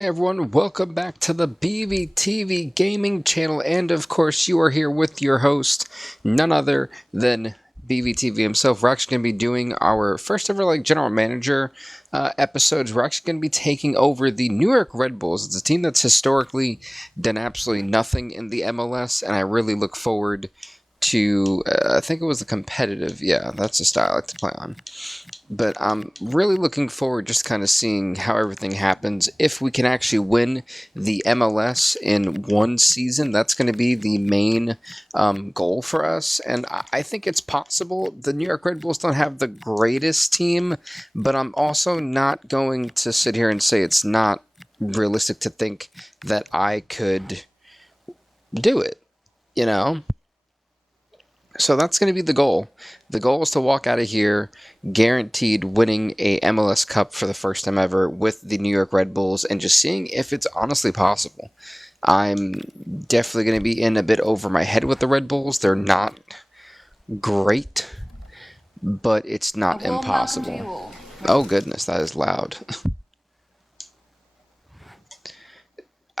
Hey everyone, welcome back to the BVTV gaming channel, and of course you are here with your host, none other than BVTV himself. We're actually going to be doing our first ever general manager episodes. We're actually going to be taking over the New York Red Bulls. It's a team that's historically done absolutely nothing in the MLS, and I really look forward to, I think it was the competitive, yeah, that's the style I like to play on. But I'm really looking forward just kind of seeing how everything happens. If we can actually win the MLS in one season, that's going to be the main goal for us. And I think it's possible. The New York Red Bulls don't have the greatest team, but I'm also not going to sit here and say it's not realistic to think that I could do it, you know? So that's going to be the goal. The goal is to walk out of here guaranteed winning a MLS Cup for the first time ever with the New York Red Bulls and just seeing if it's honestly possible. I'm definitely going to be in a bit over my head with the Red Bulls. They're not great, but it's not impossible. Oh goodness, that is loud.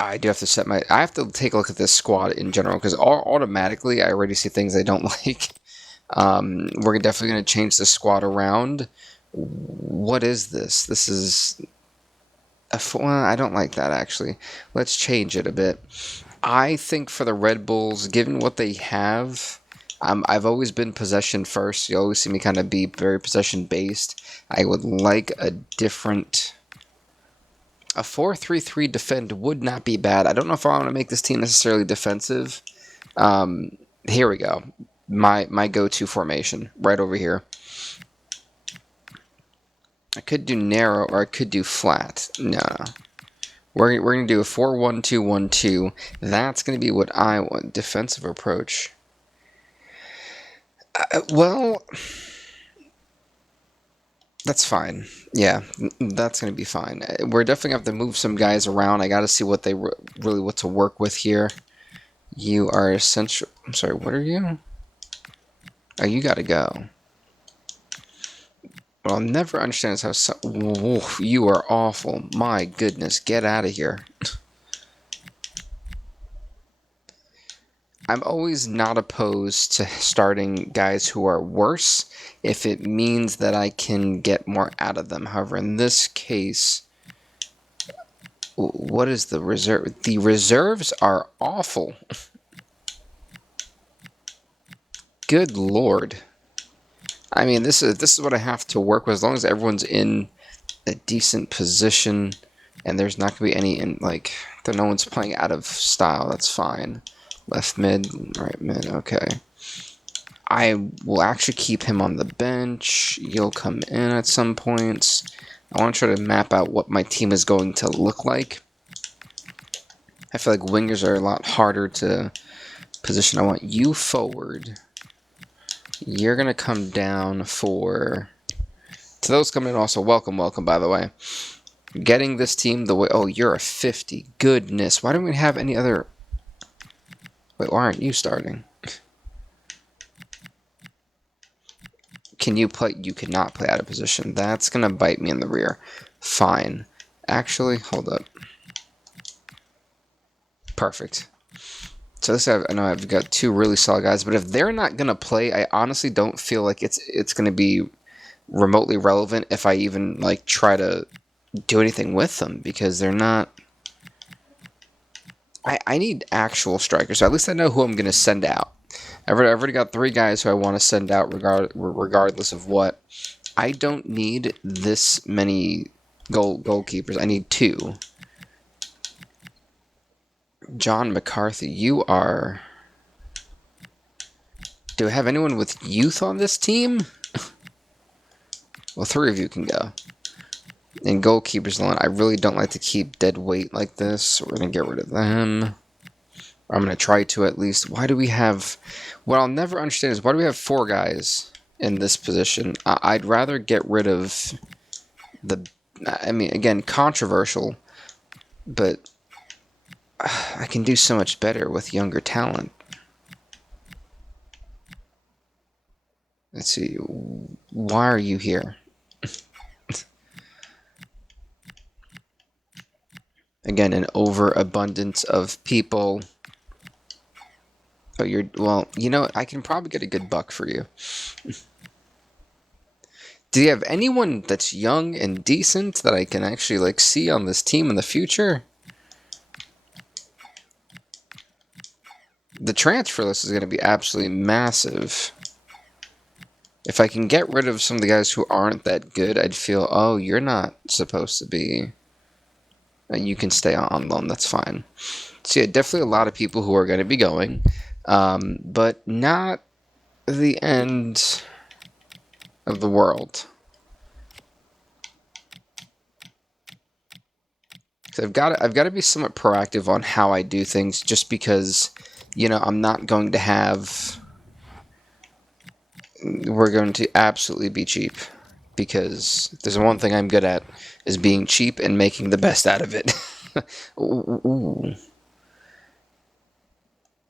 I do have to I have to take a look at this squad in general because automatically I already see things I don't like. We're definitely going to change the squad around. What is this? This is well, I don't like that actually. Let's change it a bit. I think for the Red Bulls, given what they have, I've always been possession first. You always see me kind of be very possession based. I would like a different. A 4-3-3 defend would not be bad. I don't know if I want to make this team necessarily defensive. Here we go. My go-to formation right over here. I could do narrow or I could do flat. No. We're going to do a 4-1-2-1-2. That's going to be what I want. Defensive approach. Well, that's fine. Yeah, that's going to be fine. We're definitely going to have to move some guys around. I got to see what they really what to work with here. You are essential. I'm sorry, what are you? Oh, you got to go. What I'll never understand is how you are awful. My goodness, get out of here. I'm always not opposed to starting guys who are worse if it means that I can get more out of them. However, in this case, what is the reserve? The reserves are awful. Good Lord. I mean, this is what I have to work with. As long as everyone's in a decent position and there's not going to be any that no one's playing out of style, that's fine. Left mid, right mid, okay. I will actually keep him on the bench. You'll come in at some points. I want to try to map out what my team is going to look like. I feel like wingers are a lot harder to position. I want you forward. You're going to come down for... To those coming in also, welcome, by the way. Getting this team the way... Oh, you're a 50. Goodness. Why don't we have any other... Wait, why aren't you starting? Can you play? You cannot play out of position. That's going to bite me in the rear. Fine. Actually, hold up. Perfect. So this, I know I've got two really solid guys, but if they're not going to play, I honestly don't feel like it's going to be remotely relevant if I even try to do anything with them because they're not... I need actual strikers, so at least I know who I'm going to send out. I've already got 3 guys who I want to send out regardless of what. I don't need this many goalkeepers. I need 2. John McCarthy, you are... Do I have anyone with youth on this team? Well, 3 of you can go. And goalkeepers alone, I really don't like to keep dead weight like this, so we're going to get rid of them. I'm going to try to at least. Why do we have... What I'll never understand is why do we have 4 guys in this position? I'd rather get rid of the... I mean, again, controversial, but I can do so much better with younger talent. Let's see. Why are you here? Again, an overabundance of people. Oh, well, you know, I can probably get a good buck for you. Do you have anyone that's young and decent that I can actually, like, see on this team in the future? The transfer list is going to be absolutely massive. If I can get rid of some of the guys who aren't that good, I'd feel, oh, you're not supposed to be. You can stay on loan, that's fine. So yeah, definitely a lot of people who are going to be going, but not the end of the world. So I've got to be somewhat proactive on how I do things, just because, you know, I'm not going to have. We're going to absolutely be cheap, because there's one thing I'm good at, is being cheap and making the best out of it. Ooh.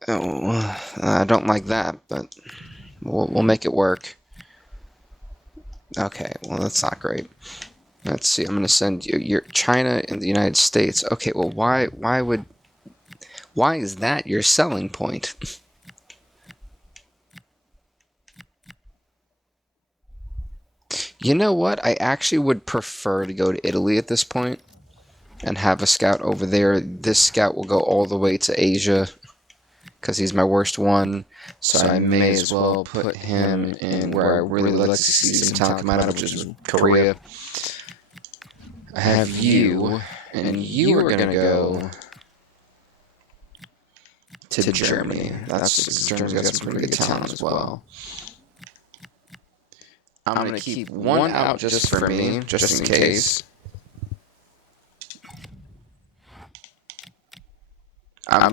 Oh, I don't like that, but we'll make it work. Okay, well, that's not great. Let's see. I'm going to send you your China and the United States. Okay, well, why is that your selling point? You know what? I actually would prefer to go to Italy at this point and have a scout over there. This scout will go all the way to Asia, because he's my worst one. So I may as well put him in where I really like to see some talent come out of, which is Korea. I have you, and you are going to go to Germany. Germany's got some pretty good talent as well. I'm going to keep one out just for me, just in case. I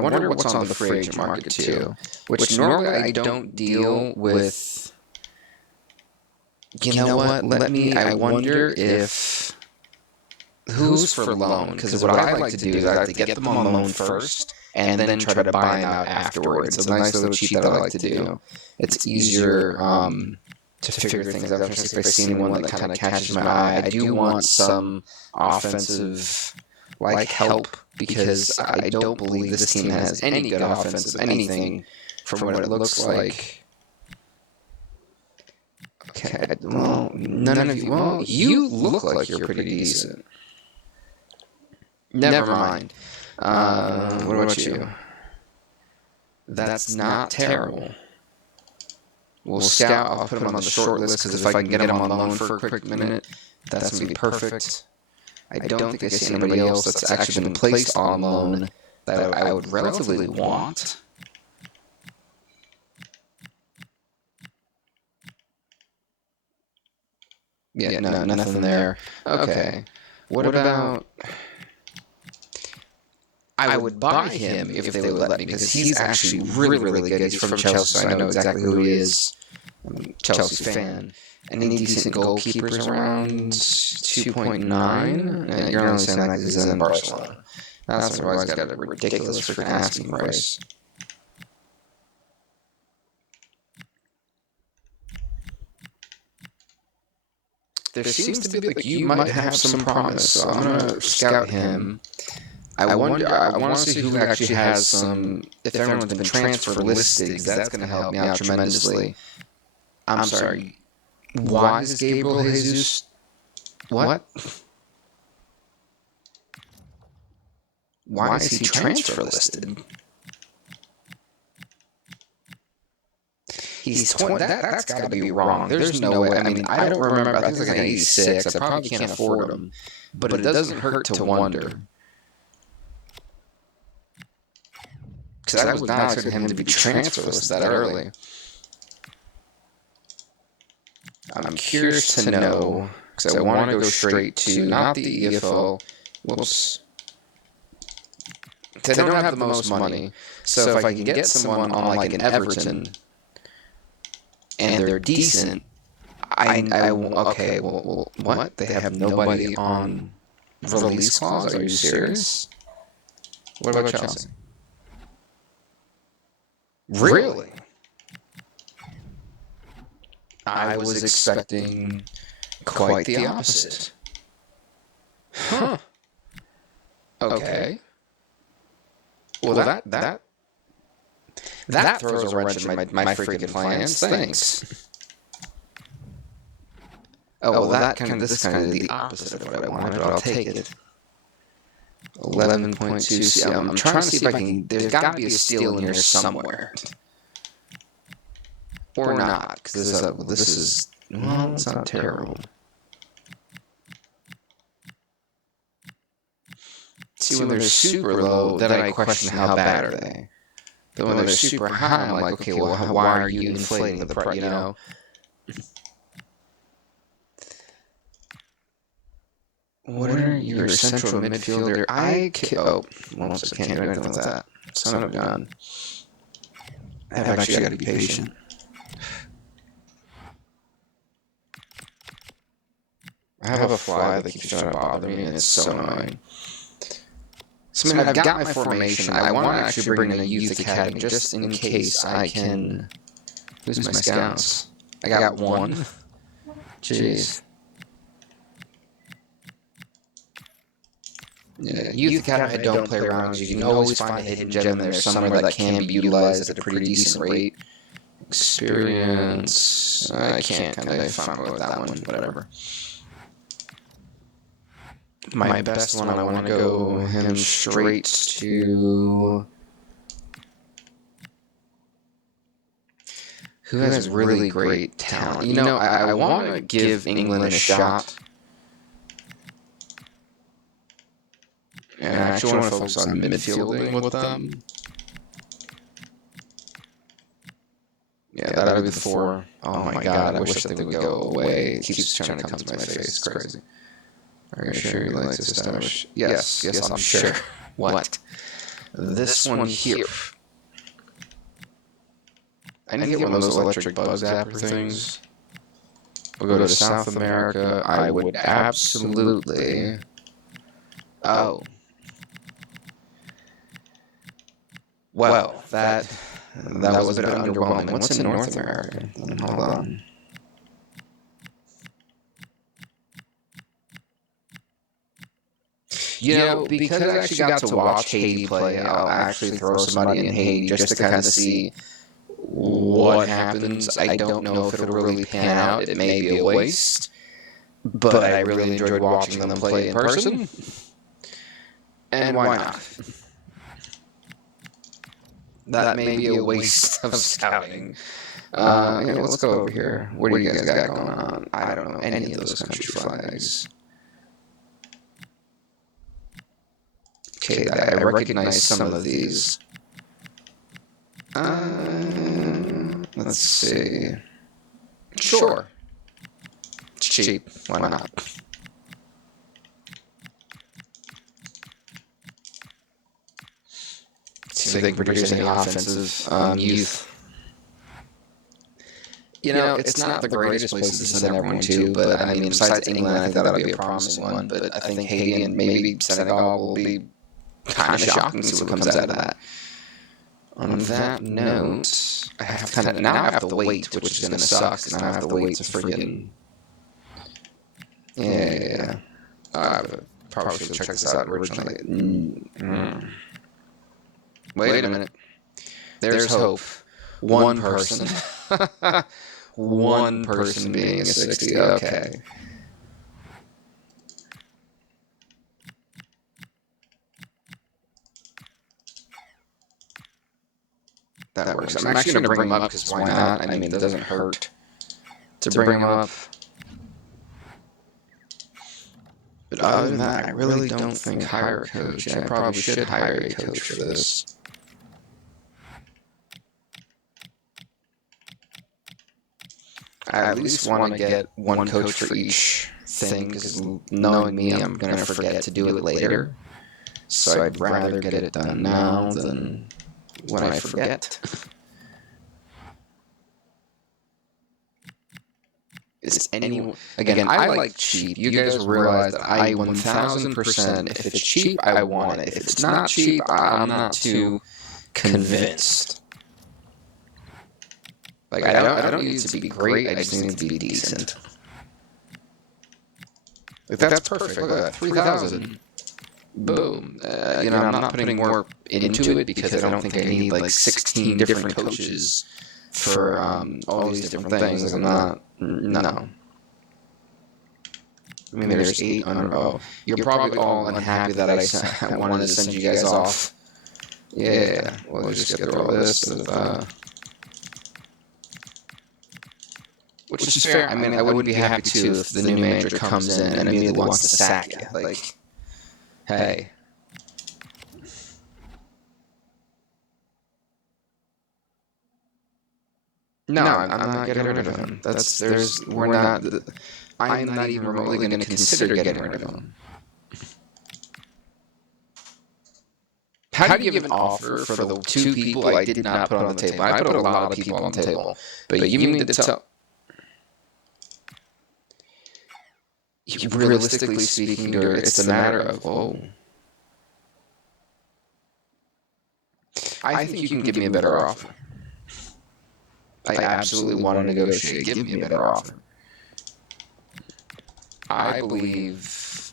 wonder what's on the free agent market too, which normally I don't deal with. You know what? I wonder if who's for loan, because what I like to do is I like to get them on loan first and then try to buy them out afterwards. It's a nice little cheat that I like to do. It's easier to figure things out. If I see anyone that kind of catches my eye, I do want some offensive help, because I don't believe this team has any good offensive anything from what it looks like. Okay, well, none of you. Well, you look like you're pretty decent. Never mind. What about you? That's not terrible. We'll scout. I'll put him on the short list, because if I can get him on loan for a quick minute, that's going to be perfect. I don't think I see anybody else that's actually been placed on loan that I would relatively want. Yeah, no, nothing there. Okay. What about... I would buy him if they would let me, because he's actually really, really good. He's from Chelsea, so I know exactly who he is. I'm a Chelsea fan. Any decent goalkeepers around 2.9? You're only saying that because he's in Barcelona. That's why he's got a ridiculous freaking asking price. There seems to be like you might have some promise, so I'm gonna scout him. I want to see who actually has some. If everyone's been transfer listed, because that's going to help me out tremendously. I'm sorry. Why is Gabriel Jesus? What? Why is he transfer listed? He's 20. That's got to be wrong. There's no way. I mean, I don't remember. I think it's like an 86. I probably can't afford him, but it doesn't hurt to wonder. Because I was not expecting him to be transfer listed that early. I'm curious to know, because I want to go straight to not the EFL. Whoops. They don't have the most money, so if I can get someone on like an Everton, and they're decent, okay. Well, what? They have nobody on release clause? Are you serious? What about Chelsea? Really? I was expecting quite the opposite. Huh. Okay. Well, that throws a wrench in my freaking plans. Thanks. Oh, well, this is kind of the opposite of what I wanted, but I'll take it. 11.2. I'm trying to see if I can. There's got to be a steal in here somewhere, or not? Because this is well, it's not terrible. See, when they're super low, then I question how bad are they. But when they're super high, I'm like, okay, well, why are you inflating the price? You know. What are your central midfielder? I can't do anything with that. Son of a gun. I've actually got to be patient. I have a fly that keeps trying to bother me, and it's so annoying. So, I've got my formation. I want to actually bring in a youth academy just in case I can. Who's my scouts? I got one. Jeez. Yeah, youth academy, I don't play around. You can always find a hidden gem in there somewhere that can be utilized at a pretty decent rate. Experience. I can't kind of find with that one. Whatever. My best one, I want to go him straight to. Who has really great talent? You know, I want to give England a shot. And I actually want to focus on midfielding with them. Yeah, that'll be the 4. Oh my god, I wish that thing would go away. It keeps trying to come to my face. It's crazy. Are you sure you'd like to establish? Yes, I'm sure. What? This one here. I need to get one of those electric bug zapper things. We'll go to South America. I would absolutely. Oh. Well, that was a bit underwhelming. What's in North America? Hold on. You know, because I actually got to watch Haiti play, I'll actually throw somebody in Haiti just to kind of see what happens. I don't know if it'll really pan out. It may be a waste, but I really enjoyed watching them play in person. And why not? That may be a waste of scouting. Let's go over here. What do you guys got going on? I don't know any of those country flags. Okay, I recognize some of these. Let's see. Sure. It's cheap. Why not? See if they can produce any offensive youth. You know, it's not the greatest place to send everyone to, but I mean, besides England, I think that'll be a promising one. But I think Haiti and maybe Senegal will be kind of shocking to see what comes out of that. On that note, I have to now I have to wait, which is going to suck, because now I have to wait to friggin'. Yeah. I probably should have checked this out originally. Wait a minute. There's hope. One person. One person being a 60. Okay. That works. I'm actually going to bring him up because why not? I mean, it doesn't hurt to bring him up. But other than that, I really don't think hire a coach. I probably should hire a coach for this. I at least want to get one coach for each thing, because knowing me, I'm going to forget to do it later. So I'd rather get it done now than when I forget. Is anyone... Again, I like cheap. You guys realize that I 1000%, if it's cheap, I want it. If it's not cheap, I'm not too convinced. Like, I don't need it to be great, I just need it to be decent. Like, that's perfect. Look at that, 3,000. Boom. I'm not putting more into it because I don't think I need like 16 different coaches for all these different things. Like, I'm not. No. I mean, there's 8 on. Oh, you're probably all unhappy that I wanted to send you guys off. Yeah, we'll just get through all this. Which is fair. I mean, I wouldn't be happy too if the new manager comes in and immediately wants to sack you. Like, hey. No, I'm not getting rid of him. I'm not even remotely going to consider getting rid of him. How do you give an offer for the 2 people I did not put on the table? I put a lot of people on the table, but you mean to tell? Realistically speaking, it's a matter of, I think you can give me a better offer. I absolutely want to negotiate. Give me a better offer. I believe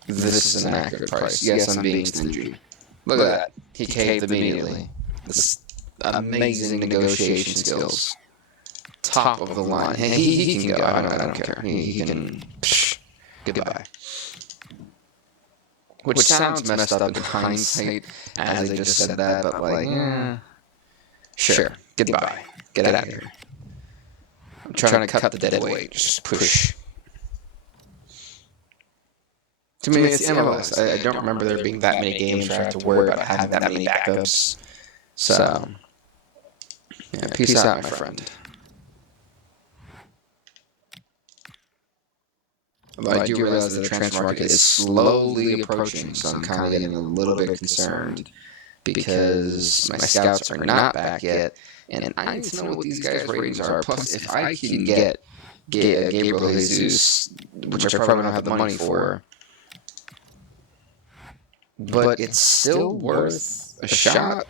this is an accurate price. Yes, I'm being stingy. Look at that. He caved immediately. This amazing negotiation skills. Top of the line. Hey, he can go. I don't care. He can. Goodbye. Which sounds messed up in hindsight, as I just said that, but like, sure. Goodbye. Get out of here. I'm trying to cut the dead weight. Just push. To me, it's the MLS. I don't remember there being that many games where I have to worry about having that many backups. So, yeah, peace out, my friend. Although I do realize that the transfer market is slowly approaching, so I'm kind of getting a little bit concerned because my scouts are not back yet, and I need to know what these guys' ratings are. Plus, if I can get Gabriel Jesus, which I probably don't have the money for, but it's still worth a shot.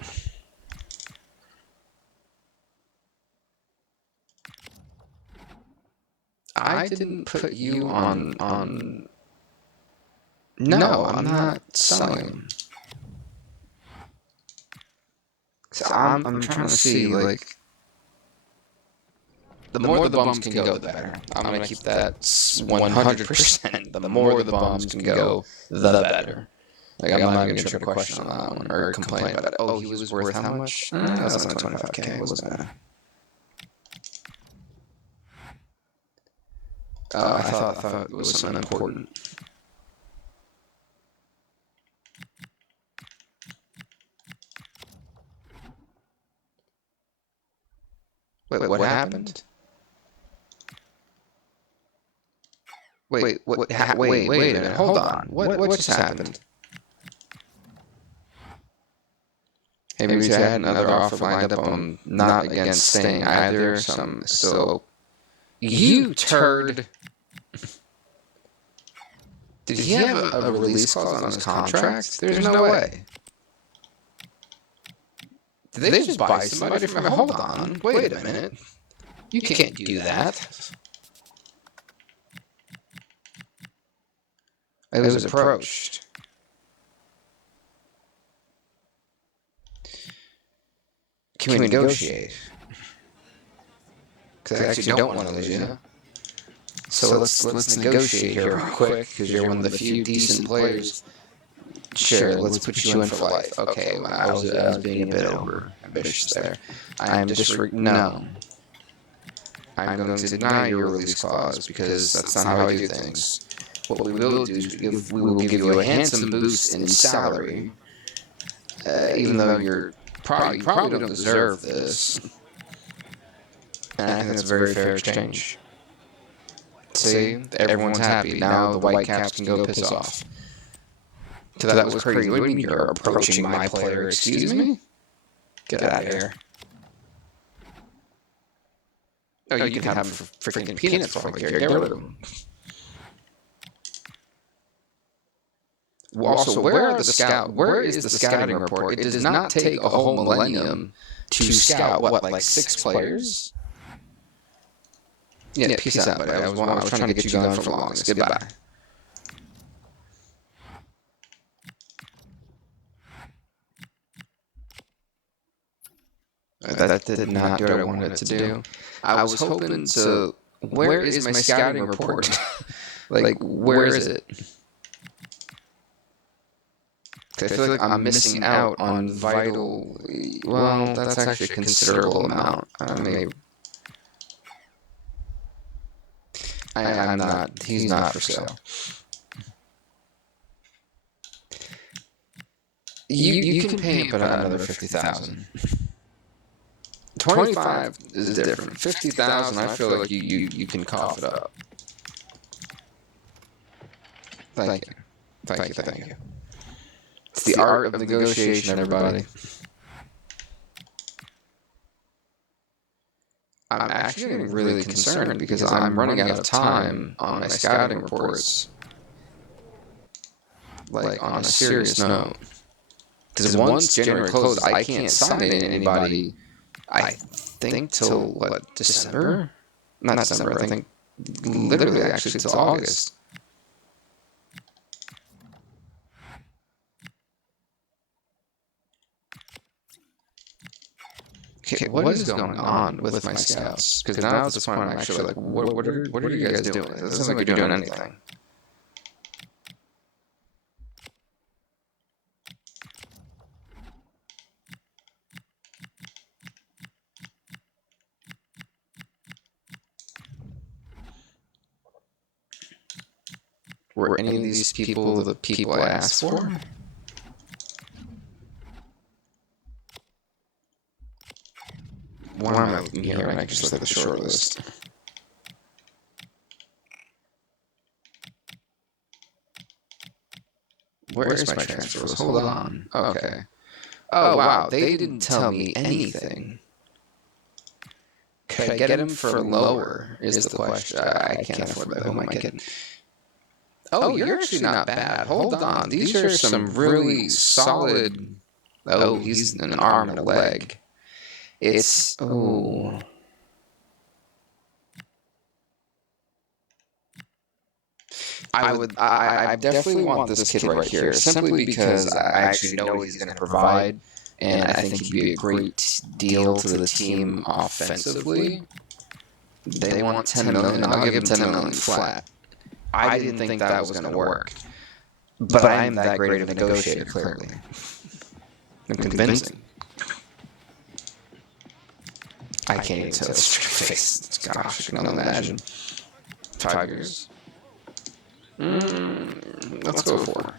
I didn't put you on. No, I'm not selling him. So I'm trying to see, like, the more the bums can go, the better. I'm going to keep that 100%. The more the bums can go, the better. Like, I'm not going to try to question on that one or complain about it. Oh, he was worth how much? That's not 25K. It wasn't that. I thought it was something important. Wait, what happened? Wait a minute. Hold on. What just happened? Hey, maybe I had another offer lined up. I'm not against staying either, so I'm still. You turd. Did he have a release clause on his contract? There's no way. Did they just buy somebody from him? Hold on. Wait a minute. You can't do that. I was approached. Can we negotiate? Because I actually don't want to lose you. So let's negotiate here real quick, because you're one of the few decent players. Sure, let's put you in for life. Okay, I was being a bit over ambitious there. No. I'm going to deny your release clause because that's not how I do things. What we will do is we will give you a handsome boost in salary, even though you probably don't deserve this. And I think that's a very fair exchange. See, everyone's happy. Now the Whitecaps can go piss off. So that was crazy. What do you mean you're approaching my player? Excuse me? Get out of here. Oh, you can have freaking peanuts for all I care. Get rid of them. Also, where is the scouting report? It does not take a whole millennium to scout, like 6 players? Yeah, peace out, buddy. I was trying to get you gone for longest. Goodbye. that did not do what I wanted it to do. I was hoping to... Where is my scouting report? Like, where is it? I feel like I'm missing out on vital... Well, that's actually a considerable amount. Maybe... I'm not... He's not for sale. You can pay him another 50,000. 25 is different. 50,000, I feel like you can cough it up. Thank you. Thank you. It's the art of negotiation, everybody. I'm actually getting really concerned because I'm running out of time on my scouting reports. Like, on a serious note. Because once January closes, I can't sign anybody, I think, till, what, December? Not December, I think literally actually till August. Okay, what is going on with my scouts? Because now at this point, I'm actually like, what are you guys doing? It doesn't seem like you're doing anything. Were any of these people the people I asked for? Why am I looking here and I just look at the short list? Where is my transfer list? Hold on. Okay. Oh, wow. They didn't tell me anything. Could I get him for lower is the question. I can't afford that. Who am I kidding? Oh, you're actually not bad. Hold on. These are some really solid... Oh, he's an arm and a leg. It's... Oh... I definitely want this kid right here, simply because I actually know he's going to provide, and I think he'd be a great deal to the team offensively. They want 10 million. I'll give him 10 million flat. I didn't think that was going to work. But I am that great of a negotiator, clearly. I'm convincing. I can't even tell a straight face. Gosh, I can only imagine. 5 years. Let's go 4.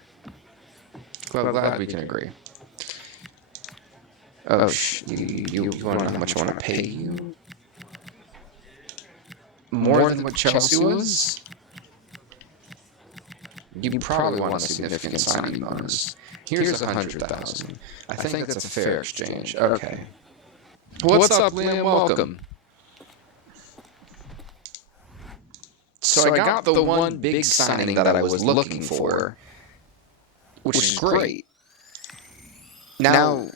Glad we can agree. Oh, you want to know how much I want to pay you? More than what Chelsea was? You probably want a significant signing bonus. Here's 100,000. I think that's a fair exchange. Okay. What's up, Liam? Welcome. So I got the one big signing that I was looking for, which is great. Now,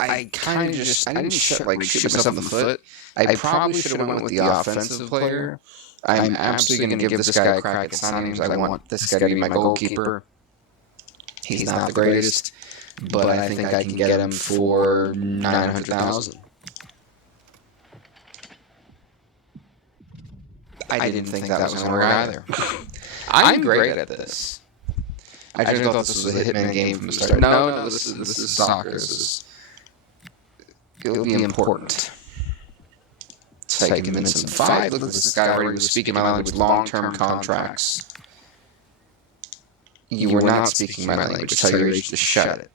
I kind of just, I didn't shoot myself in the foot. I probably should have went with the offensive player. I'm absolutely going to give this guy a crack at signings. I want this guy to be my goalkeeper. He's not the greatest, but I think I can get him for 900,000. I didn't think that was going to work either. I'm great at this. I just thought this was a hitman game from the start. No, this is soccer. It'll be important. So I convince him. 5. Look at this guy already was speaking my language. Long-term contracts. You were not speaking my language. Tell your agent to shut it.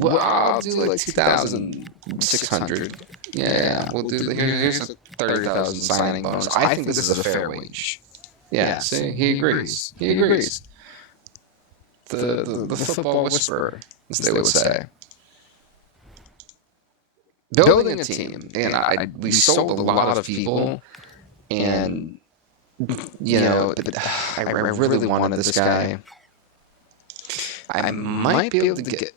Well, I'll do like 2,600. Yeah, we'll do. Here's a 30,000 signing bonus. I think this is a fair wage. Yeah, see, he agrees. He agrees. The football whisperer, as they would say. Building a team, and we sold a lot of people, and you know, I really wanted this guy. I might be able to get.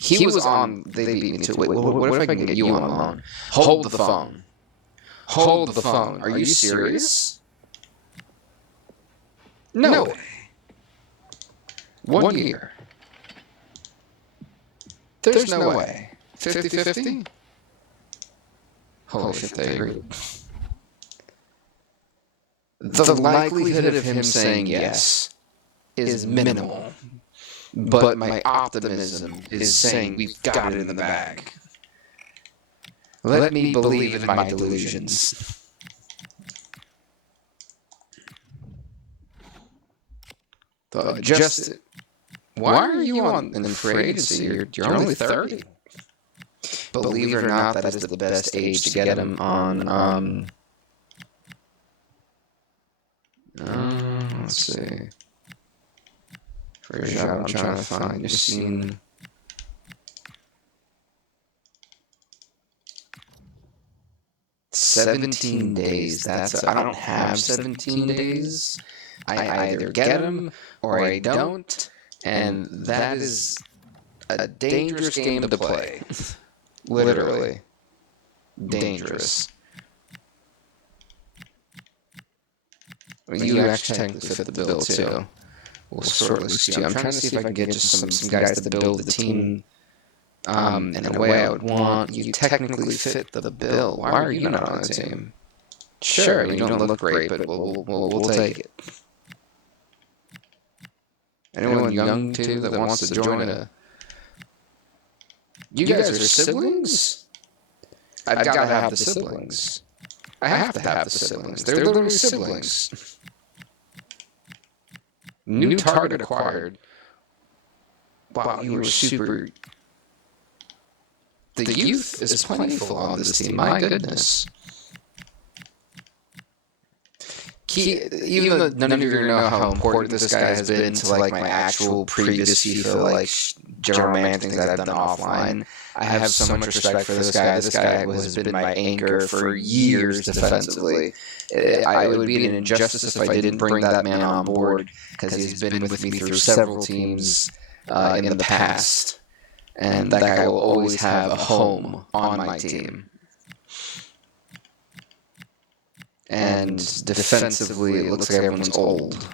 He was on. They beat me too. Wait, what if I can get you on loan? Hold the phone. Hold the phone. Are you serious? No way. 1 year. There's no way. 50-50? Holy shit, they agreed. The likelihood of him saying yes is minimal, but my optimism is saying we've got it in the bag. Let me believe in my delusions. Just why are you in free agency? You're only 30. Believe it or not, that is the best age to get him on. Let's see. First job I'm trying to find. You've seen 17 days. I don't have 17 days. I either get him or I don't, and that is a dangerous game to play. Literally. Dangerous. You actually technically fit the bill, too. We'll shortlist you. I'm trying to see if I can get just some guys to build the team in a way I would want. You technically fit the bill. Why are you not on the team? Sure, you don't look great, but we'll take it. Anyone young, too, that wants to join a... You guys are siblings? I've got to have the siblings. I have to have the siblings. They're literally siblings. New target acquired. Wow, you were super... The youth is plentiful on this team. My goodness. Even though none of you know how important this guy has been to like my actual previous FIFA general managing that I've done offline, I have so much respect for this guy. This guy has been my anchor for years defensively. It would be an injustice if I didn't bring that man on board because he's been with me through several teams in the past, and that guy will always have a home on my team. And defensively, it looks like everyone's old.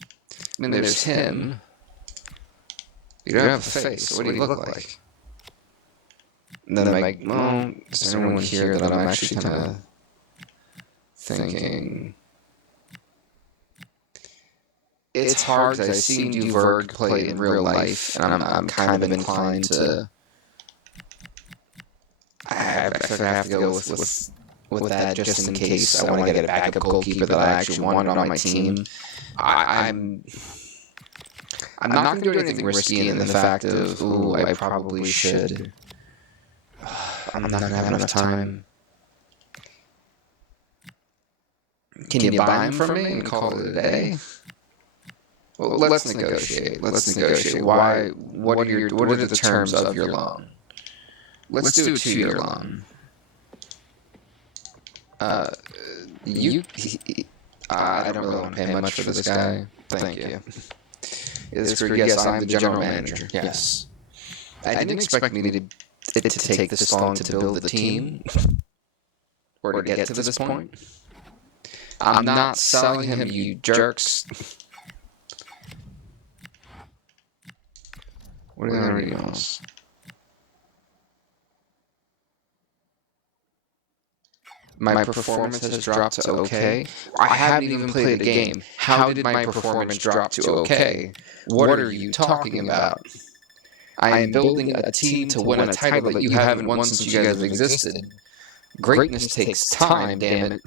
I mean, there's him. You don't have a face. What do you look like? And then I'm like, well, is there anyone here that I'm actually kind of thinking? It's hard because I've seen Duverg play in real life, and I'm kind of inclined to... I have to go with that just in case I want to get a backup goalkeeper that I actually wanted on my team. I'm not going to do anything risky in the fact of, ooh, I probably should. I'm not going to have enough time. Can you buy him from me and call it a day? Well, let's negotiate. Let's negotiate. Why? What are the terms of your loan? Let's do a 2-year loan. I don't really want to pay much for this guy. Thank you. Yes, I'm the general manager. Yes. I didn't expect it to take this long to build the team or to get to this point. I'm not selling him, you jerks. What are the other emails? My performance has dropped to okay. I haven't even played a game. How did my performance drop to okay? What are you talking about? I am building a team to win a title that you haven't won since you guys have existed. Greatness takes time, damn it.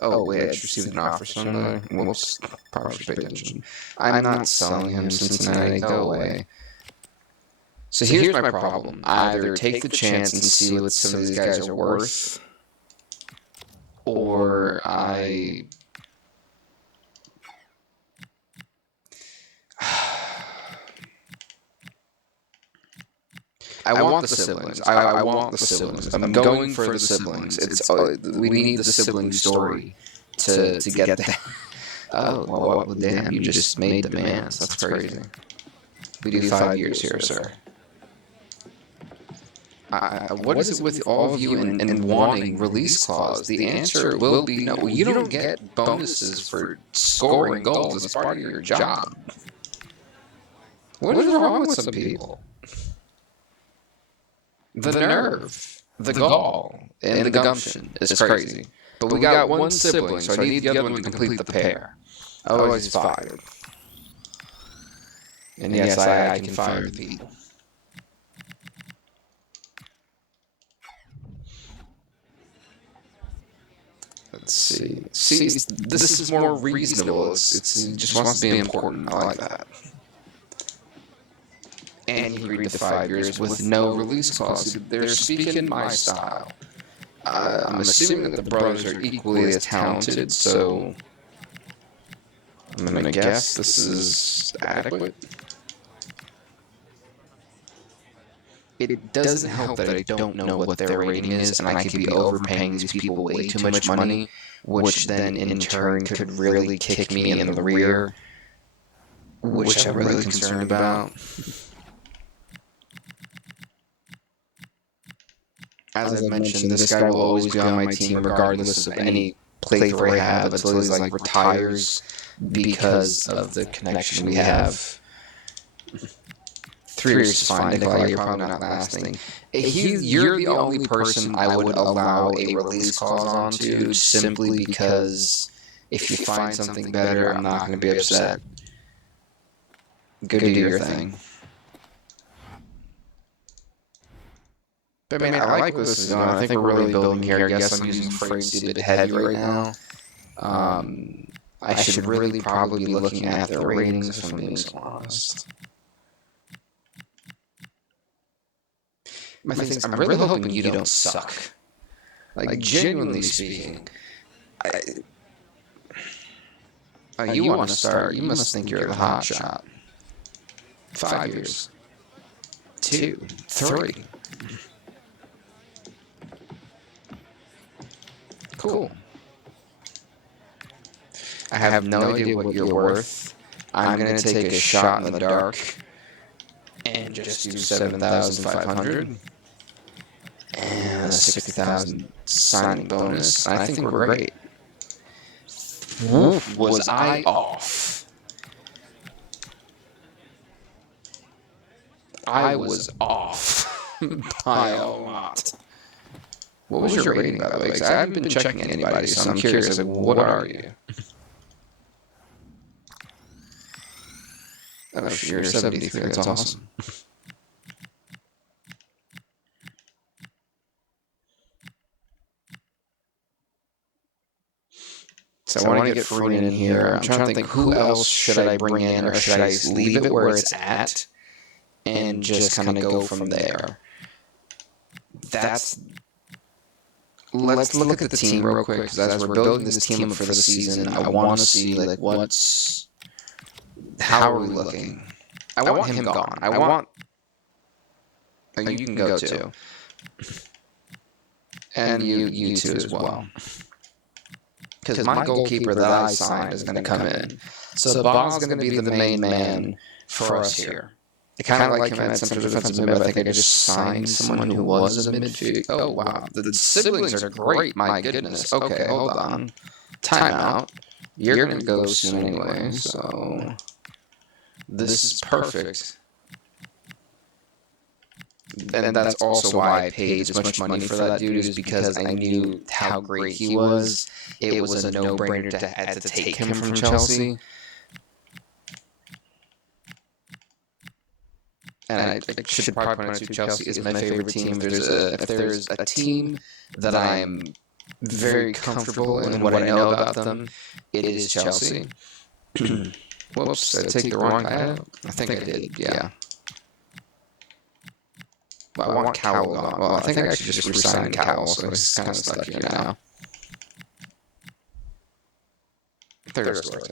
Oh, wait, I just received an offer, so we'll probably pay attention. I'm not selling him Cincinnati, go away. So here's my problem. I either take the chance and see what some of these guys are worth, or I want the siblings. I want the siblings. I'm going for the siblings. We need the sibling story to get that. Oh, well, damn, you just made demands. That's crazy. We do 5 years here, sir. what is it with all of you and wanting release clause? The answer will be no. You don't get bonuses for scoring goals as part of your job. What is wrong with some people? The nerve, the gall, and the gumption is crazy. But we got one sibling, so I need the other one to complete the pair. Otherwise, he's fired. And yes, I can fire the people. Let's see. See, this is more reasonable. It just wants to be important. I like that. And you read the 5 years with no release clause. They're speaking my style. I'm assuming that the brothers are equally as talented, so I'm going to guess this is adequate. It doesn't help that I don't know what their rating is, and I could be overpaying these people way too much money, which then in turn could really kick me in the rear, which I'm really concerned about. As I mentioned, this guy will always be on my team regardless of any playthrough I have until he's like retires because of the connection we have. 3 years is fine, Nikolai, you're probably not lasting. You're the only person I would allow a release clause onto simply because if you find something better, I'm not going to be upset. Go do your thing. But I mean, I like where this is going. I think we're really building here. I guess I'm using the phrase a bit heavy right now. I should really probably be looking at their ratings if I'm being so honest. My thing is, I'm really hoping you don't suck. Like, genuinely speaking. You want to start, you must think you're the hot shot. 5 years. 2. 3. Cool. I have no idea what you're worth. I'm going to take a shot in the dark and just do 7,500 and a 60,000 signing bonus. I think we're great. Was I off? I was off by a lot. What was your rating, by the way? Because I haven't been checking anybody, so I'm curious. Like, what are you? Oh, you're 73. That's awesome. So I want to get Freeman in here. I'm trying to think, who else should I bring in, or should I leave it where it's at and just kind of go from there? Let's look at the team real quick, because as we're building this team up for the season, I want to see, like, how are we looking? I want him gone. I want... you can go too. And you too as well. Because my goalkeeper that I signed is going to come in. So Bob's going to be the main man for us here. I kind of like him at central defensive mid, but I think I just signed someone who was a midfield. Oh, wow. The siblings are great. My goodness. Okay, hold on. Timeout. You're going to go soon anyway, so... This is perfect. And that's also why I paid as much money for that dude, is because I knew how great he was. It was a no-brainer to take him from Chelsea. And I should probably point out to Chelsea is my favorite team. If there's a team that I am very comfortable in what I know about them, it is Chelsea. Whoops, did I take the wrong guy out? I think I did, yeah. Well, I want Cowell gone. Well, I think I actually just re-signed Cowell, so he's kind of stuck here now. Third story.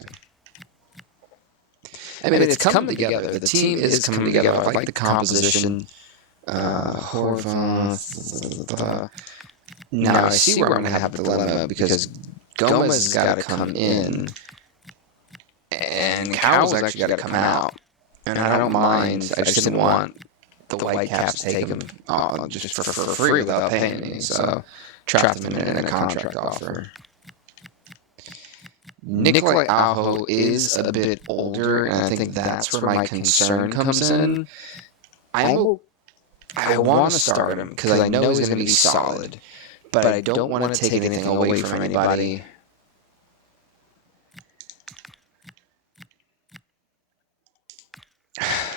I mean, it's coming together. The team is coming together. I like the composition. Horvath. Now, I see where I'm going to have a dilemma, because Gomez has got to come in, and Cowell's actually got to come out. And I don't mind. I just didn't want the Whitecaps take him just for free without paying me. So trapped him in a contract offer. Nikolai Aho is a bit older, and I think that's where my concern comes in. I want to start him because I know he's going to be solid, but I don't want to take anything away from anybody.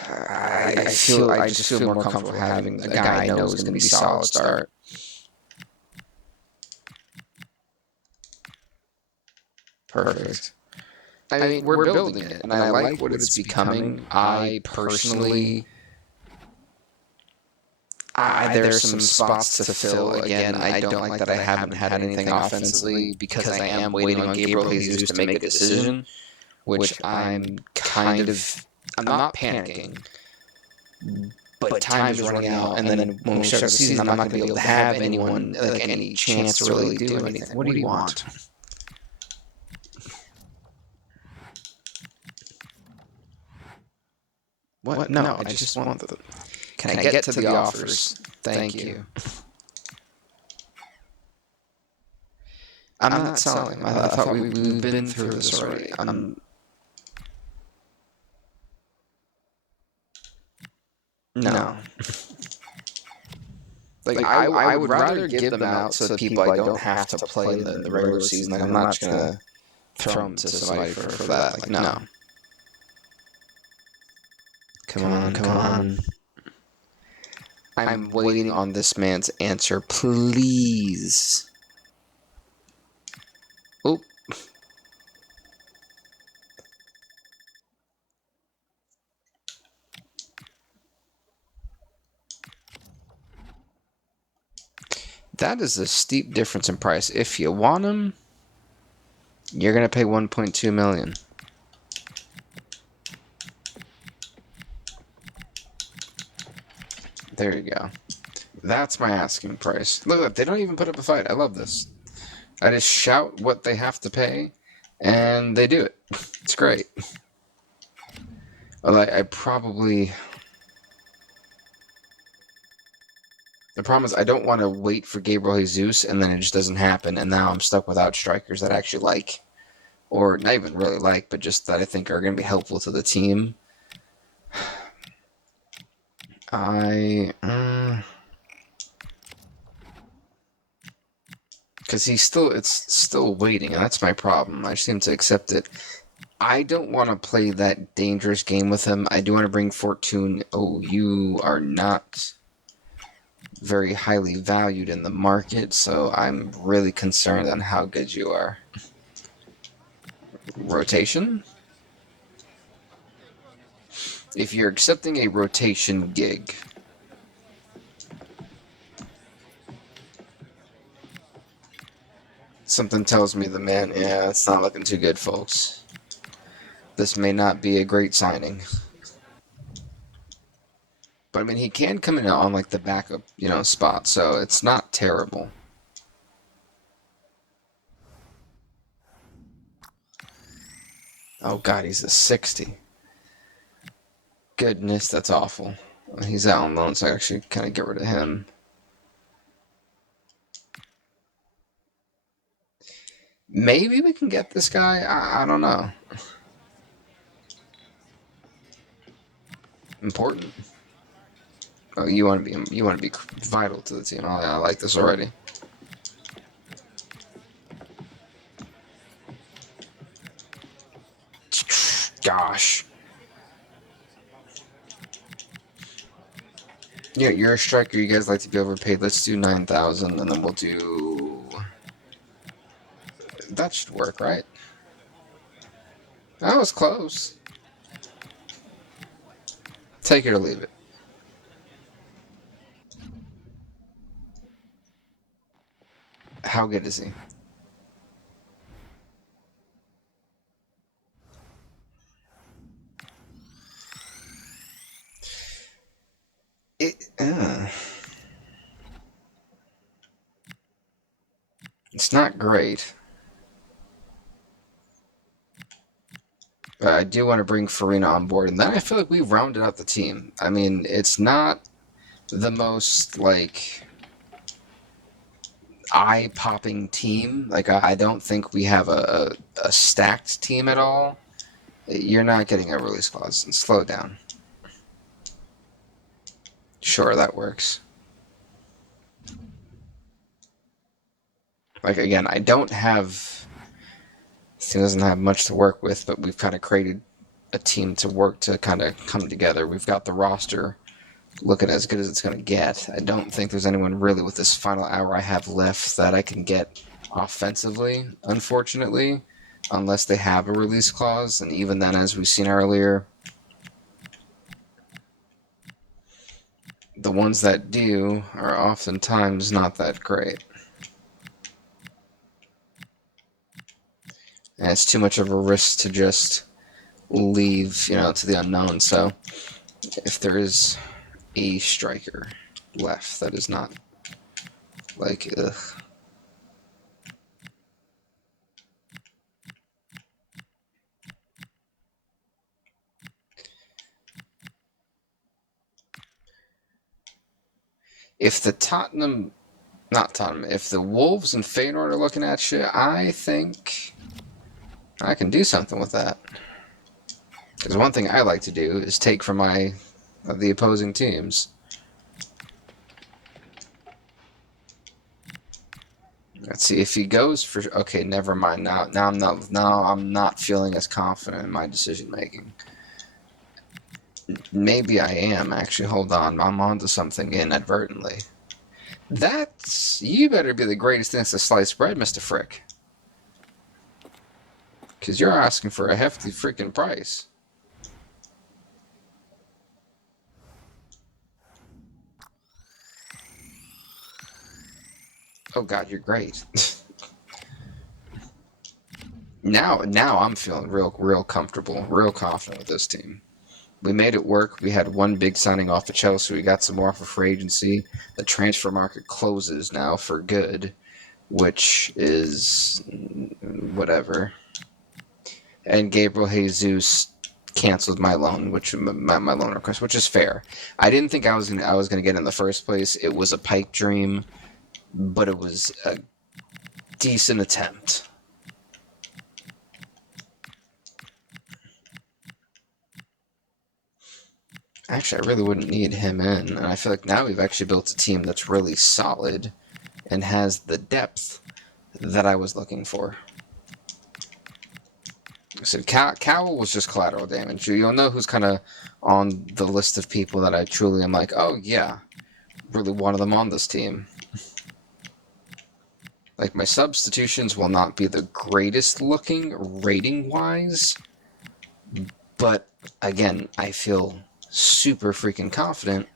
I just feel more comfortable having a guy I know is going to be solid start. Perfect. I mean, we're building it, and I like what it's becoming. I personally, there's some spots to fill. Again, I don't like that I haven't had anything offensively because I am waiting on Gabriel Jesus to make a decision, which I'm not panicking, but time is running out, and then when we start the season, I'm not going to be able to have anyone, like any chance to really do anything. What do you want? What? No, I just want the... Can I get to the offers? Thank you. I'm not selling him. I thought we've been through this already. No. Like, I would rather give them out so that people I don't have to play in the regular season. Like, I'm not just going to throw them to somebody for that. Like, no. Come on. I'm waiting on this man's answer, please. Oop. That is a steep difference in price. If you want him, you're going to pay $1.2 million. There you go. That's my asking price. Look, they don't even put up a fight. I love this. I just shout what they have to pay, and they do it. It's great. Well, I probably... The problem is I don't want to wait for Gabriel Jesus, and then it just doesn't happen, and now I'm stuck without strikers that I actually like. Or not even really like, but just that I think are going to be helpful to the team. Because it's still waiting, and that's my problem. I just seem to accept it. I don't want to play that dangerous game with him. I do want to bring Fortune. Oh, you are not very highly valued in the market, so I'm really concerned on how good you are. Rotation? If you're accepting a rotation gig, something tells me the man, yeah, it's not looking too good, folks. This may not be a great signing. But, I mean, he can come in on, like, the backup, spot, so it's not terrible. Oh, God, he's a 60. Goodness, that's awful. He's out on loan, so I actually kind of get rid of him. Maybe we can get this guy. I don't know. Important. Oh, you want to be vital to the team. Oh, I like this already. Gosh. Yeah, you're a striker. You guys like to be overpaid. Let's do 9,000, and then we'll do... That should work, right? That was close. Take it or leave it. How good is he? It's not great. But I do want to bring Farina on board, and then I feel like we've rounded out the team. I mean, it's not the most, like, eye-popping team. Like, I don't think we have a stacked team at all. You're not getting a release clause. And slow down. Sure, that works. Like, again, I don't have... This team doesn't have much to work with, but we've kind of created a team to work to kind of come together. We've got the roster looking as good as it's going to get. I don't think there's anyone really with this final hour I have left that I can get offensively, unfortunately, unless they have a release clause. And even then, as we've seen earlier, the ones that do are oftentimes not that great. And it's too much of a risk to just leave, to the unknown. So if there is a striker left that is not like, ugh. If the if the Wolves and Feyenoord are looking at you, I think I can do something with that. Because one thing I like to do is take from the opposing teams. Let's see if he goes for. Okay, never mind. Now I'm not feeling as confident in my decision making. Maybe I am actually. Hold on, I'm onto something inadvertently. You better be the greatest thing to sliced bread, Mr. Frick. Because you're asking for a hefty freaking price. Oh God, you're great. Now I'm feeling real comfortable, real confident with this team. We made it work. We had one big signing off of Chelsea. We got some more off of free agency. The transfer market closes now for good, which is whatever. And Gabriel Jesus canceled my loan, my loan request, which is fair. I didn't think I was gonna get in the first place. It was a pipe dream, but it was a decent attempt. Actually, I really wouldn't need him in, and I feel like now we've actually built a team that's really solid and has the depth that I was looking for. I said Cowell was just collateral damage. You'll know who's kind of on the list of people that I truly am like, oh yeah, really one of them on this team. Like, my substitutions will not be the greatest looking rating-wise, but again, I feel super freaking confident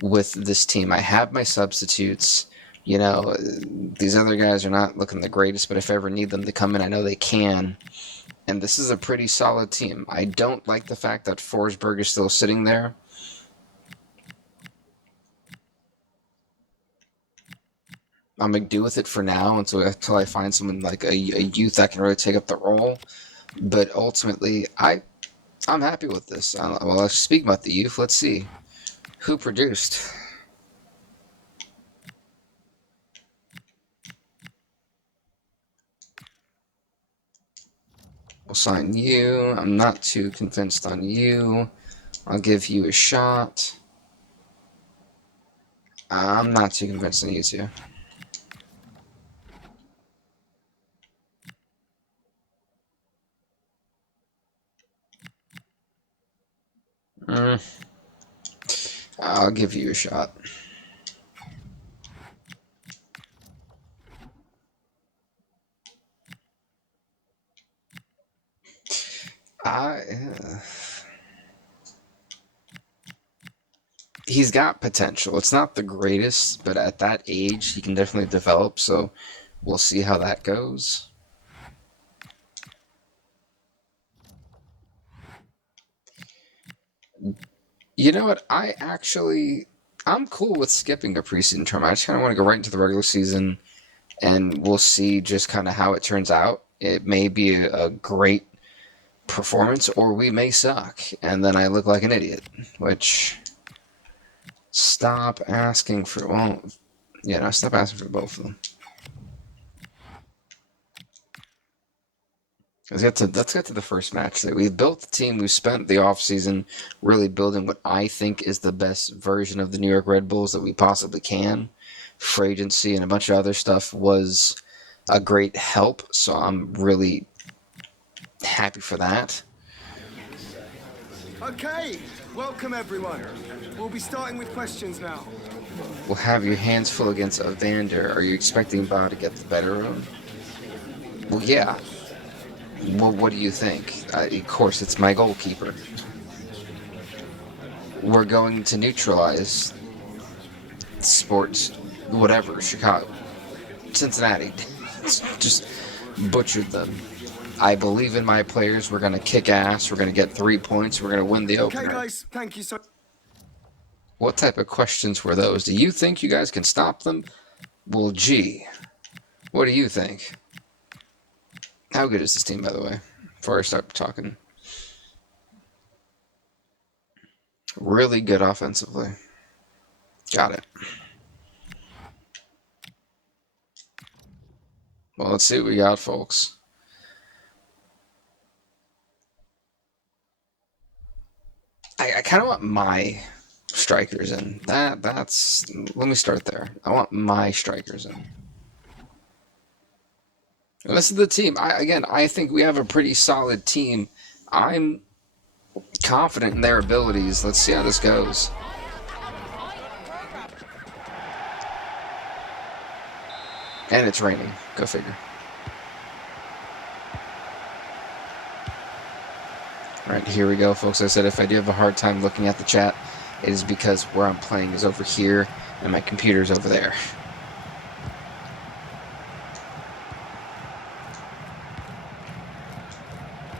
with this team. I have my substitutes. These other guys are not looking the greatest, but if I ever need them to come in, I know they can. And this is a pretty solid team. I don't like the fact that Forsberg is still sitting there. I'm going to do with it for now until I find someone like a youth that can really take up the role. But ultimately, I'm happy with this. Well, speaking about the youth, let's see. Who produced? We'll sign you. I'm not too convinced on you. I'll give you a shot. I'm not too convinced on you two. I'll give you a shot. He's got potential. It's not the greatest, but at that age, he can definitely develop, so we'll see how that goes. You know what? I'm cool with skipping a preseason tournament. I just kind of want to go right into the regular season, and we'll see just kind of how it turns out. It may be a great performance, or we may suck, and then I look like an idiot, which Stop asking for, well, yeah, no, stop asking for both of them. Let's get to the first match. We've built the team. We've spent the offseason really building what I think is the best version of the New York Red Bulls that we possibly can. Free agency and a bunch of other stuff was a great help, so I'm really happy for that. Okay, welcome everyone. We'll be starting with questions now. We'll have your hands full against Evander. Are you expecting Ba to get the better of him? Well, yeah. Well, what do you think? Of course, it's my goalkeeper. We're going to neutralize sports, whatever, Chicago, Cincinnati. Just butchered them. I believe in my players. We're going to kick ass. We're going to get 3 points. We're going to win the opener. Okay, guys, thank you so. What type of questions were those? Do you think you guys can stop them? Well, gee. What do you think? How good is this team, by the way? Before I start talking. Really good offensively. Got it. Well, let's see what we got, folks. I kind of want my strikers in. That's. Let me start there. I want my strikers in. This is the team. I think we have a pretty solid team. I'm confident in their abilities. Let's see how this goes. And it's raining. Go figure. All right, here we go, folks. I said if I do have a hard time looking at the chat, it is because where I'm playing is over here and my computer's over there.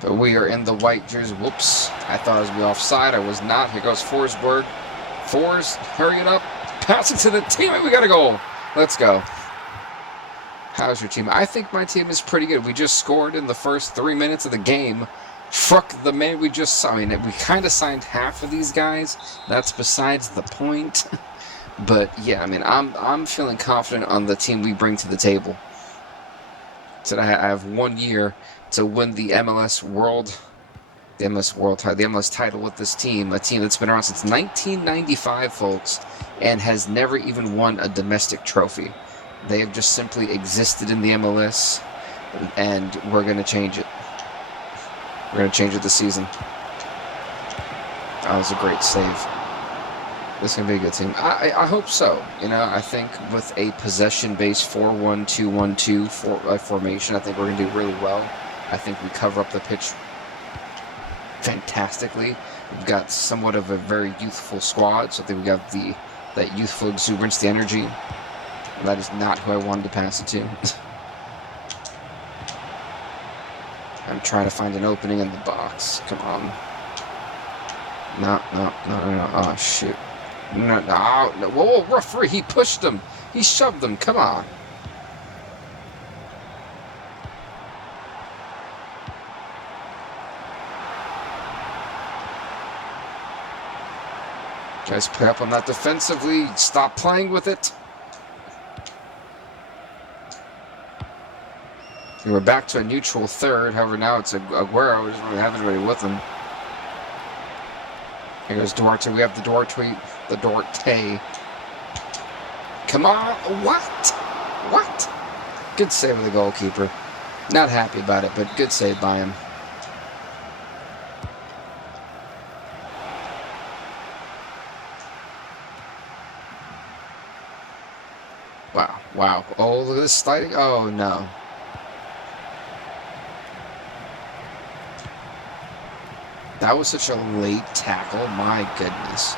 But we are in the white jersey. Whoops. I thought I was going to be offside. I was not. Here goes Forsberg. Fors, hurry it up. Pass it to the teammate. We got a goal. Let's go. How's your team? I think my team is pretty good. We just scored in the first 3 minutes of the game. Fuck the man we just signed. We kind of signed half of these guys. That's besides the point. But yeah, I mean, I'm feeling confident on the team we bring to the table. So I have 1 year to win the MLS title with this team, a team that's been around since 1995, folks, and has never even won a domestic trophy. They have just simply existed in the MLS, and we're going to change it. We're going to change it this season. That was a great save. This is going to be a good team. I hope so. You know, I think with a possession-based 4-1-2-1-2 formation, I think we're going to do really well. I think we cover up the pitch fantastically. We've got somewhat of a very youthful squad, so I think we got that youthful exuberance, the energy. And that is not who I wanted to pass it to. I'm trying to find an opening in the box. Come on. No. Oh, shoot. No. Whoa, referee, he pushed him. He shoved him. Come on. Guys, play up on that defensively. Stop playing with it. And we're back to a neutral third. However, now it's Aguero. We doesn't really have anybody with him. Here goes Duarte. We have the Duarte. Come on. What? Good save of the goalkeeper. Not happy about it, but good save by him. Wow. Oh, look at this sliding. Oh, no. That was such a late tackle. My goodness.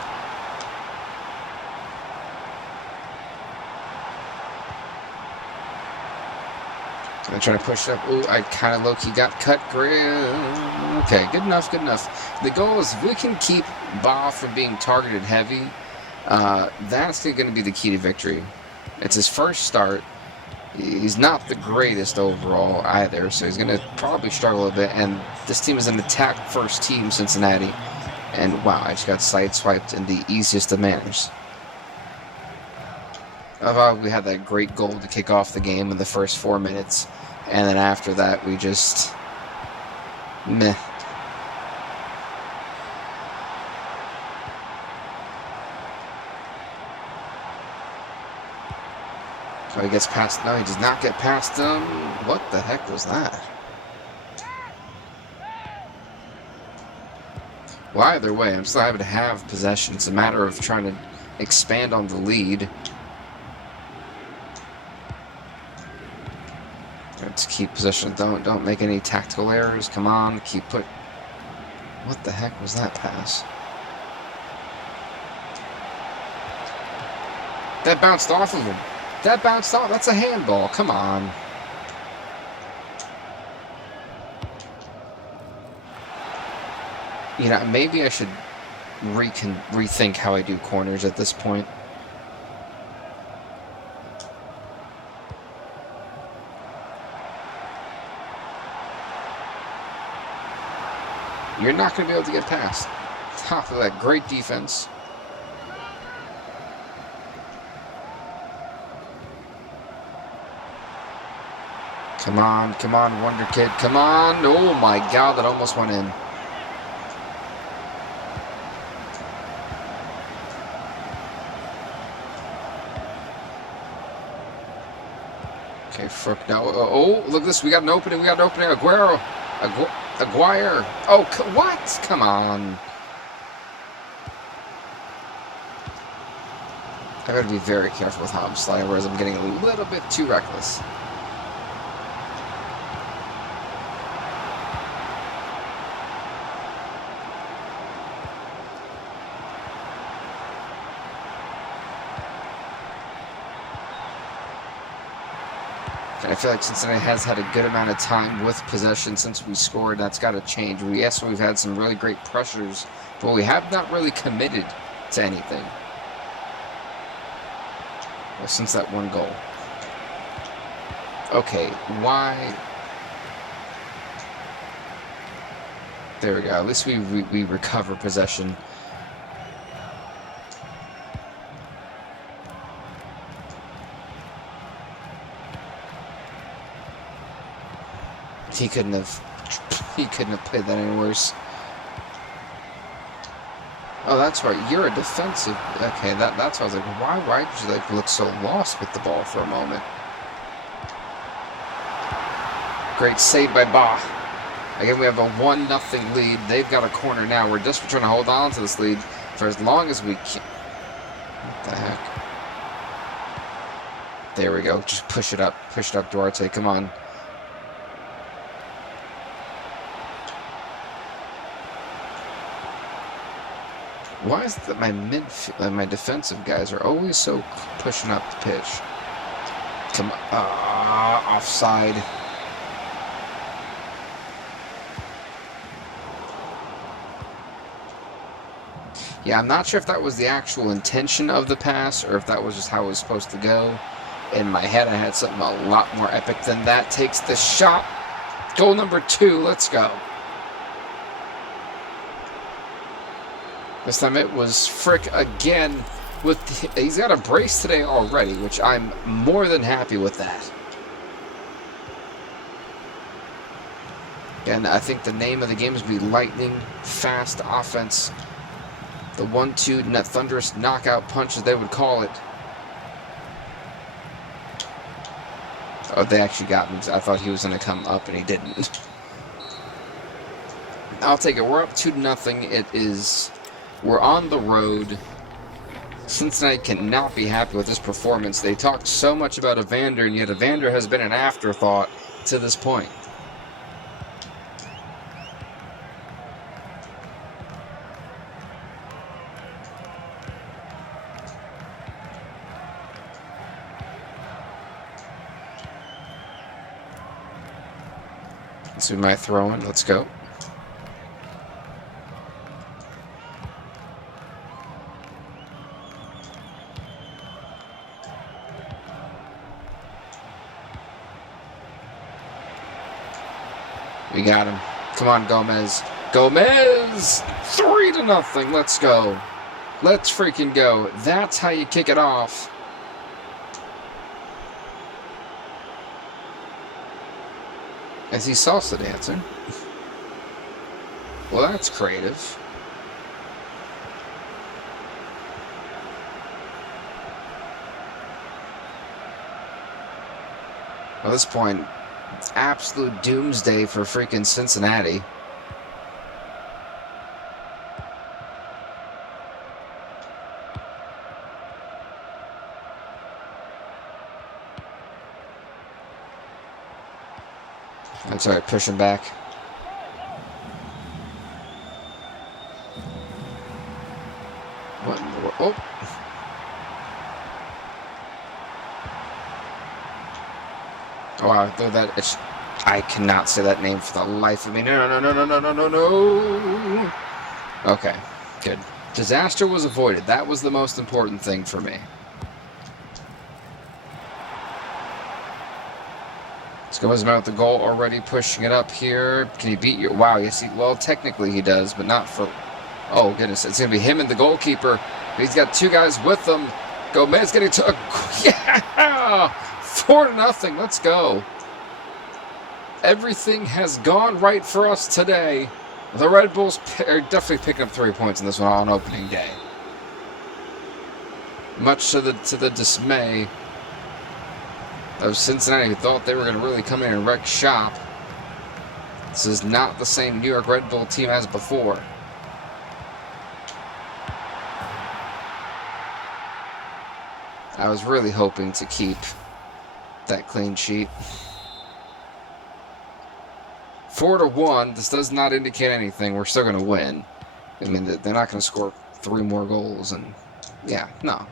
I'm trying to push up. Ooh, I kind of low-key got cut. Okay, good enough. The goal is if we can keep Ba from being targeted heavy, that's going to be the key to victory. It's his first start. He's not the greatest overall either, so he's going to probably struggle a bit. And this team is an attack-first team, Cincinnati. And wow, I just got sideswiped in the easiest of manners. We had that great goal to kick off the game in the first 4 minutes, and then after that, we just meh. So he gets past. No, he does not get past him. What the heck was that? Well, either way, I'm still happy to have possession. It's a matter of trying to expand on the lead. Let's keep possession. Don't make any tactical errors. Come on, keep put. What the heck was that pass? That bounced off of him. That bounced off. That's a handball. Come on. You know, maybe I should rethink how I do corners at this point. You're not going to be able to get past. Top of that great defense. Come on, Wonder Kid. Come on. Oh my God, that almost went in. Okay, Frick. Now, oh, look at this. We got an opening. Aguirre. Oh, what? Come on. I gotta be very careful with how I'm sliding, whereas I'm getting a little bit too reckless. I feel like Cincinnati has had a good amount of time with possession since we scored. That's got to change. Yes, we've had some really great pressures, but we have not really committed to anything. Well, since that one goal. Okay, why? There we go. At least we recover possession. He couldn't have played that any worse. Oh, that's right. You're a defensive. Okay, that's why I was like, why did you like look so lost with the ball for a moment? Great save by Ba. Again, we have a 1-0 lead. They've got a corner now. We're just trying to hold on to this lead for as long as we can. What the heck? There we go. Just push it up. Push it up, Duarte. Come on. Why is it that my defensive guys are always so pushing up the pitch? Come on. Offside. Yeah, I'm not sure if that was the actual intention of the pass or if that was just how it was supposed to go. In my head, I had something a lot more epic than that. Takes the shot. Goal number 2. Let's go. This time it was Frick again. He's got a brace today already, which I'm more than happy with that. Again, I think the name of the game is be lightning fast offense. The 1-2 thunderous knockout punch, as they would call it. Oh, they actually got me. I thought he was going to come up, and he didn't. I'll take it. We're up 2-0. It is. We're on the road. Cincinnati cannot be happy with this performance. They talked so much about Evander, and yet Evander has been an afterthought to this point. This is my throw in. Let's go. We got him. Come on, Gomez. Gomez! 3-0. Let's go. Let's freaking go. That's how you kick it off. Is he salsa dancing? Well, that's creative. At this point, it's absolute doomsday for freaking Cincinnati. I'm sorry, pushing back. What in the world? Oh! Oh, wow, though that I cannot say that name for the life of me. No, no, no, no, no, no, no, no. Okay, good. Disaster was avoided. That was the most important thing for me. Let's go with the goal already, pushing it up here. Can he beat you? Wow, yes, well, technically he does, but not for... Oh, goodness, it's going to be him and the goalkeeper. He's got two guys with him. Gomez getting to... Yeah! 4-0. Let's go. Everything has gone right for us today. The Red Bulls are definitely picking up 3 points in this one on opening day. Much to the dismay of Cincinnati, who thought they were going to really come in and wreck shop. This is not the same New York Red Bull team as before. I was really hoping to keep that clean sheet. 4-1. This does not indicate anything. We're still going to win. I mean, they're not going to score 3 more goals, and yeah, no.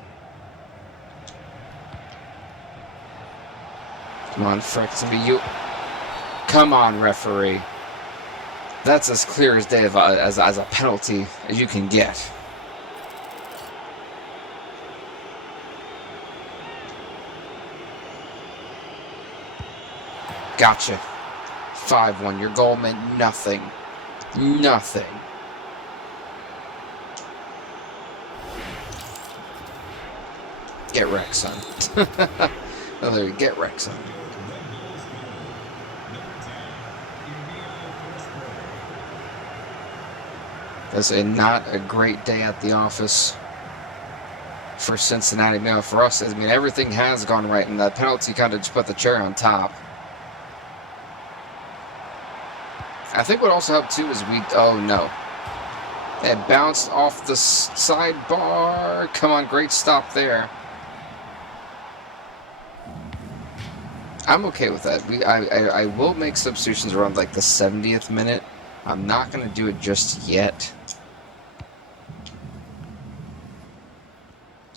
Come on, Frick, it's going to be you. Come on, referee. That's as clear as day as a penalty as you can get. Gotcha. 5-1. Your goal meant nothing. Nothing. Get wrecked, son. Oh, there you get wrecked, son. That's not a great day at the office for Cincinnati. You know, for us, I mean, everything has gone right, and that penalty kind of just put the cherry on top. I think what also helped, too, is oh, no. It bounced off the sidebar. Come on, great stop there. I'm okay with that. I will make substitutions around, like, the 70th minute. I'm not going to do it just yet.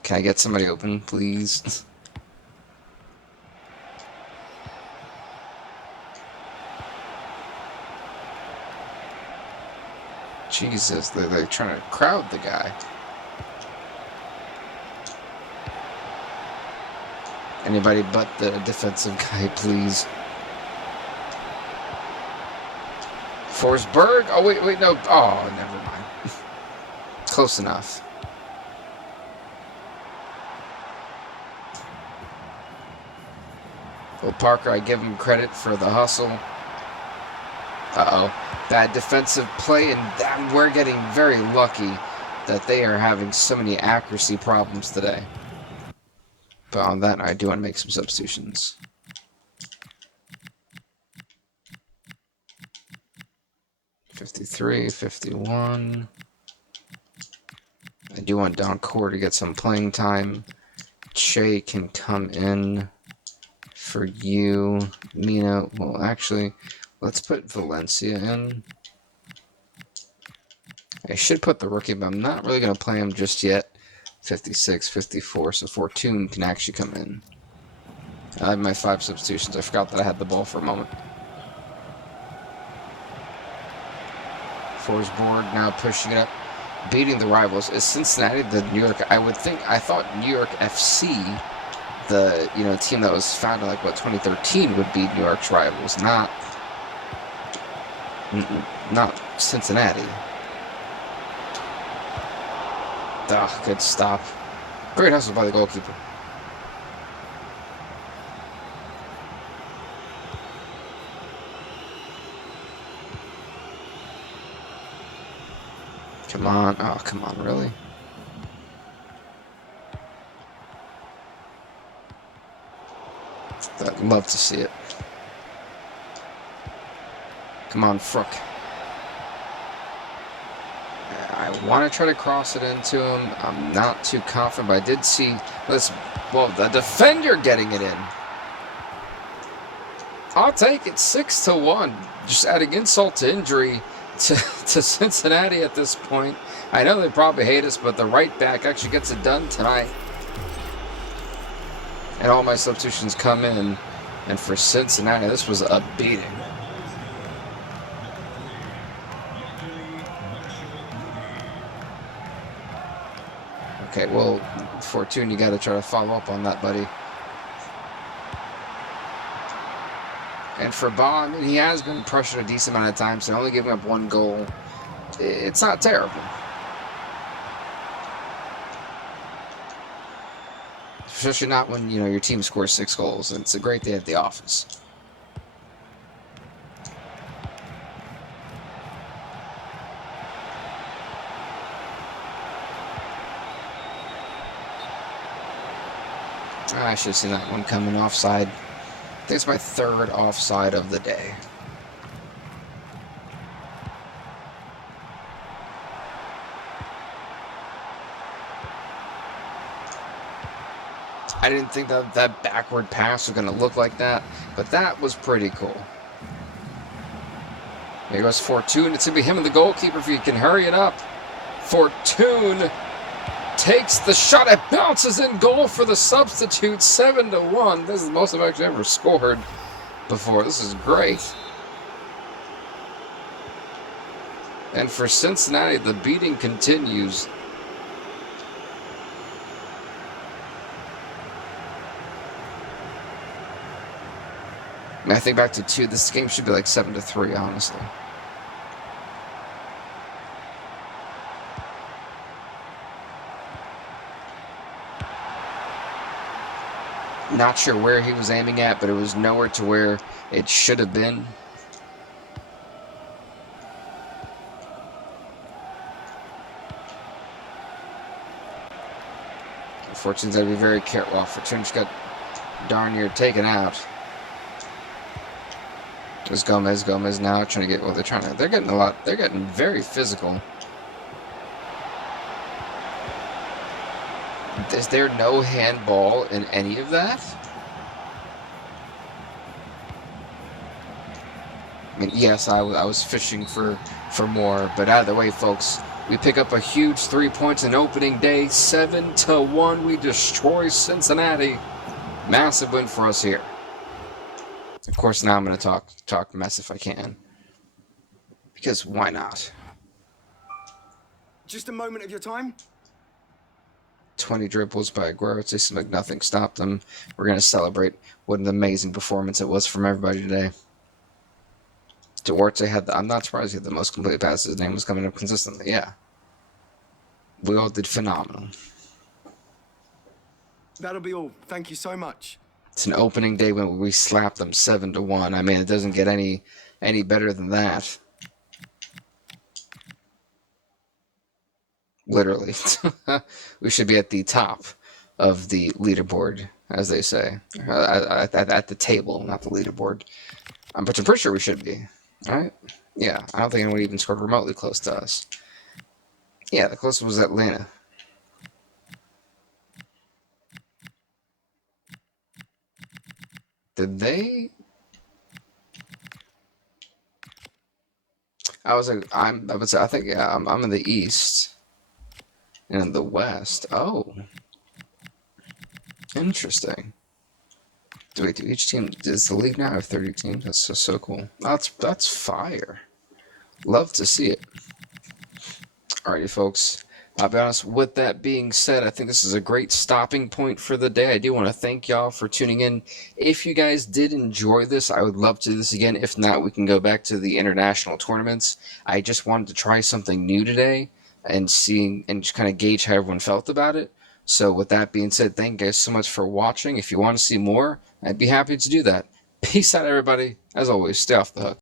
Can I get somebody open, please? Jesus, they're trying to crowd the guy. Anybody but the defensive guy, please. Forsberg? Oh, wait, no. Oh, never mind. Close enough. Well, Parker, I give him credit for the hustle. Uh-oh. Bad defensive play, and we're getting very lucky that they are having so many accuracy problems today. But on that, I do want to make some substitutions. '53, 51. I do want Don Core to get some playing time. Che can come in for you. Mina, well, actually, let's put Valencia in. I should put the rookie, but I'm not really going to play him just yet. 56, 54, so Fortune can actually come in. I have my 5 substitutions. I forgot that I had the ball for a moment. Forsberg now pushing it up, beating the rivals. Is Cincinnati the New York? I thought New York FC, the team that was founded like 2013, would be New York's rivals, not Cincinnati. Ah, good stop. Great hustle by the goalkeeper. Come on. Oh, come on, really? I'd love to see it. Come on, Frook. I want to try to cross it into him. I'm not too confident, but I did see the defender getting it in. I'll take it 6-1. Just adding insult to injury to Cincinnati at this point. I know they probably hate us, but the right back actually gets it done tonight. And all my substitutions come in. And for Cincinnati, this was a beating. Okay, well, Fortune, you got to try to follow up on that, buddy. And for Ba, I mean, he has been pressured a decent amount of times, so only giving up 1 goal, it's not terrible. Especially not when, you know, your team scores 6 goals, and it's a great day at the office. I should have seen that one coming offside. I think it's my 3rd offside of the day. I didn't think that backward pass was going to look like that, but that was pretty cool. Here goes Fortune. It's going to be him and the goalkeeper if he can hurry it up. Fortune takes the shot. It bounces in goal for the substitute. 7-1. This is the most I've actually ever scored before. This is great. And for Cincinnati, the beating continues. I think back to 2. This game should be like 7-3, honestly. Not sure where he was aiming at, but it was nowhere to where it should have been. Fortune's got to be very careful. Well, Fortune's got darn near taken out. There's Gomez now trying to get, well, they're getting very physical. Is there no handball in any of that? I mean, yes, I was fishing for more, but either way, folks, we pick up a huge 3 points in opening day, 7-1. We destroy Cincinnati. Massive win for us here. Of course, now I'm going to talk mess if I can, because why not? Just a moment of your time. 20 dribbles by Aguero. It seems like nothing stopped them. We're going to celebrate what an amazing performance it was from everybody today. Duarte had I'm not surprised he had the most complete passes. His name was coming up consistently. Yeah. We all did phenomenal. That'll be all. Thank you so much. It's an opening day when we slapped them 7-1. I mean, it doesn't get any better than that. Literally. We should be at the top of the leaderboard, as they say. At the table, not the leaderboard. But I'm pretty sure we should be. Right? Yeah, I don't think anyone even scored remotely close to us. Yeah, the closest was Atlanta. Did they? I think yeah, I'm in the East and in the West. Oh, interesting. Do each team, does the league now have 30 teams? That's so cool. That's fire. Love to see it. Alrighty, folks. I'll be honest, with that being said, I think this is a great stopping point for the day. I do want to thank y'all for tuning in. If you guys did enjoy this, I would love to do this again. If not, we can go back to the international tournaments. I just wanted to try something new today and just kind of gauge how everyone felt about it. So with that being said, thank you guys so much for watching. If you want to see more, I'd be happy to do that. Peace out, everybody. As always, stay off the hook.